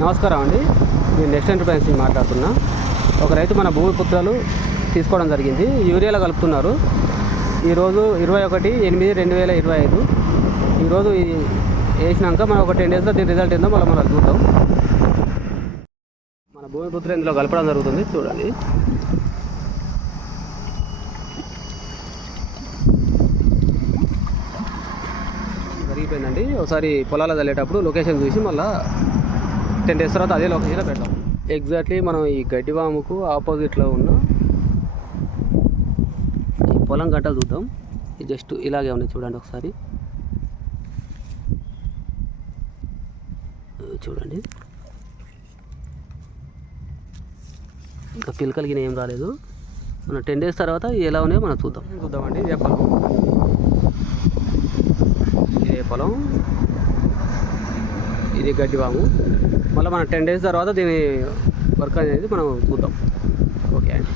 నమస్కారం అండి. నేను నెక్స్ట్ ఎంటర్ప్రైజ్ నుంచి మాట్లాడుతున్నా. ఒక రైతు మన భూమి పుత్రాలు తీసుకోవడం జరిగింది. యూరియాలో కలుపుతున్నారు. ఈరోజు 21/8/2025. ఈరోజు ఇది వేసినాక మనం ఒక 10 డేస్లో దీని రిజల్ట్ ఏందో మనం చూద్దాం. మన భూమి పుత్ర ఇందులో కలపడం జరుగుతుంది, చూడండి. జరిగిపోయిందండి. ఒకసారి పొలాలు చల్లేటప్పుడు లొకేషన్ చూసి మళ్ళీ 10 డేస్ తర్వాత అదే లొకేషన్లో పెడతాం. ఎగ్జాక్ట్లీ మనం ఈ గడ్డివాముకు ఆపోజిట్లో ఉన్న ఈ పొలం గంటలు చూద్దాం. ఇది జస్ట్ ఇలాగే ఉన్నాయి, చూడండి ఒకసారి. చూడండి, ఇంకా పిలకలిగిన ఏం రాలేదు. మనం 10 డేస్ తర్వాత ఎలా ఉన్నాయో మనం చూద్దామండి. ఇదే పొలం, ఇది గడ్డివాము. మళ్ళీ మనం 10 డేస్ తర్వాత దీని వర్క్ అనేది మనం చూద్దాం. ఓకే అండి.